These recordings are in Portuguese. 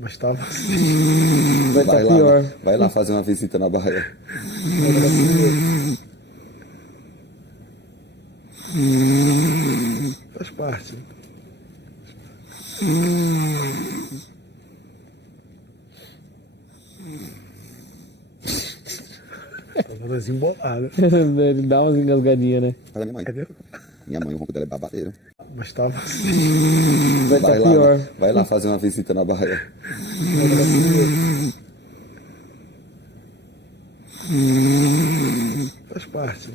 Mas tava. Vai Vai estar lá, pior. vai lá fazer uma visita na Bahia. Faz parte. Tava das emboladas. Ele dá umas engasgadinhas, né? Faz a minha mãe. Entendeu? Minha mãe, o ronco dela é babadeiro. Mas tava. Vai estar Vai lá, pior. vai lá fazer uma visita na Bahia. Faz parte.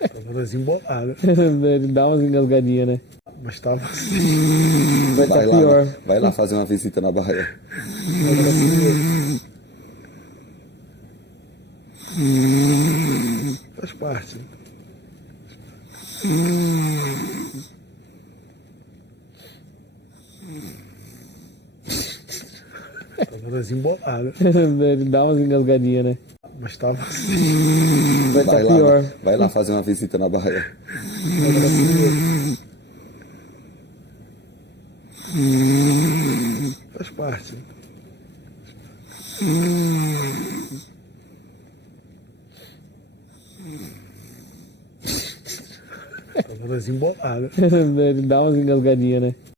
Tava das emboladas. Ele dá umas engasgadinhas, né? Mas tava. Vai estar pior. Vai lá fazer uma visita na Bahia. Faz parte. Tava das emboladas. Ele dá umas engasgadinhas, né? Mas tava. Vai estar pior. Vai lá fazer uma visita na Bahia. Faz parte. Tava das emboladas. Ele dá umas engasgadinhas, né?